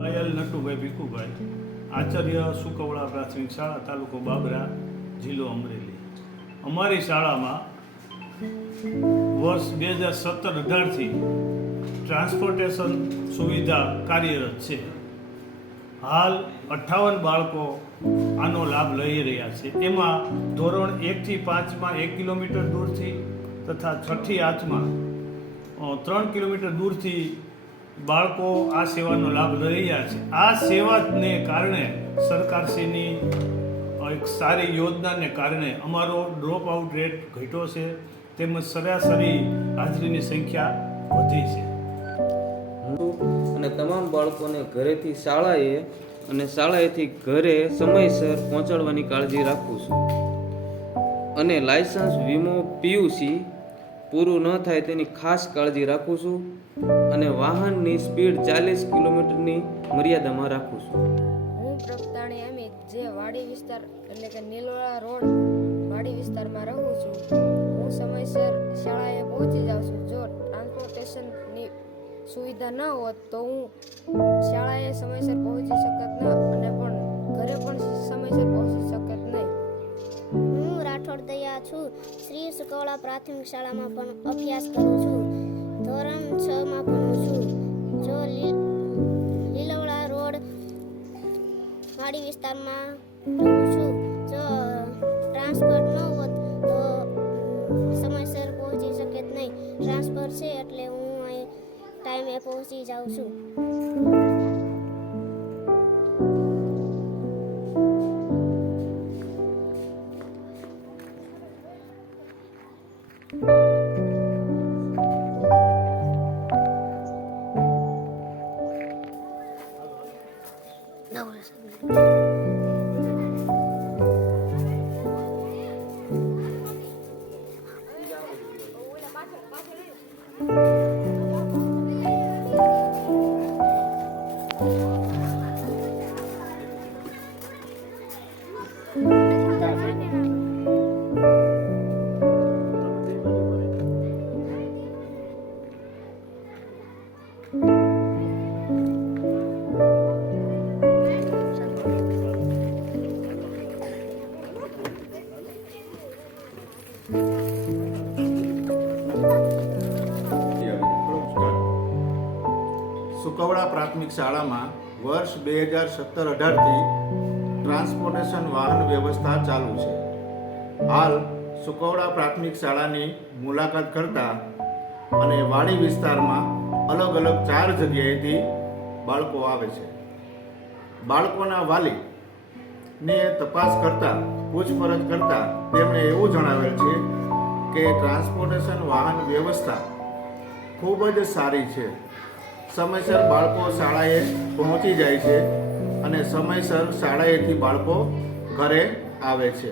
પાયલ નટુભાઈ ભીખુભાઈ, આચાર્ય સુકવડા પ્રાથમિક શાળા, તાલુકો બાબરા, જિલ્લો અમરેલી. અમારી શાળામાં વર્ષ 2017-18થી ટ્રાન્સપોર્ટેશન સુવિધા કાર્યરત છે. હાલ 58 બાળકો આનો લાભ લઈ રહ્યા છે. એમાં ધોરણ 1 થી 5માં 1 કિલોમીટર દૂરથી તથા 6 થી 8માં 3 કિલોમીટર દૂરથી બાળકો આ સેવાનો લાભ લઈ રહ્યા છે. આ સેવાને કારણે સરકારશ્રીની એક સારી યોજનાને કારણે અમારો ડ્રોપ આઉટ રેટ ઘટ્યો છે, તેમજ સરાસરી હાજરીની સંખ્યા વધી છે. અને તમામ બાળકોને ઘરેથી શાળાએ અને શાળાએથી ઘરે સમયસર પહોંચાડવાની કાળજી રાખું છું. અને લાયસન્સ, વીમો, પીયુસી પૂરું ન થાય તેની ખાસ કાળજી રાખું છું. અને વાહનની સ્પીડ 40 કિલોમીટરની મર્યાદામાં રાખું છું. હું પ્રગટાણી અમિત, જે વાડી વિસ્તાર એટલે કે નીલોળા રોડ વાડી વિસ્તારમાં રહું છું. હું સમયસર શાળાએ પહોંચી જાઉં છું. જો ટ્રાન્સપોર્ટેશનની સુવિધા ન હોત તો હું શાળાએ સમયસર પહોંચી શકત ન અને પણ ઘરે પણ સમયસર પહોંચી શકત નહીં. હું રાઠોડ દયા છું. શ્રી સુકવડા પ્રાથમિક શાળામાં પણ અભ્યાસ કરું છું. ધોરણ 6માં ભણું છું. જો લીલોળા રોડ વાડી વિસ્તારમાં રહું છું. જો ટ્રાન્સપોર્ટ ન હોત તો સમયસર પહોંચી શકે જ નહીં. ટ્રાન્સપોર્ટ છે એટલે હું અહીં ટાઈમે પહોંચી જાઉં છું. સુકવડા પ્રાથમિક શાળામાં વર્ષ 2017-18થી ટ્રાન્સપોર્ટેશન વાહન વ્યવસ્થા ચાલુ છે. હાલ સુકવડા પ્રાથમિક શાળાની મુલાકાત કરતા અને વાડી વિસ્તારમાં અલગ અલગ 4 જગ્યાએથી બાળકો આવે છે. બાળકોના વાલીને તપાસ કરતા પૂછપરછ કરતા તેમણે એવું જણાવેલ છે કે ટ્રાન્સપોર્ટેશન વાહન વ્યવસ્થા ખૂબ જ સારી છે. સમયસર બાળકો શાળાએ પહોંચી જાય છે અને સમયસર શાળાએથી બાળકો ઘરે આવે છે.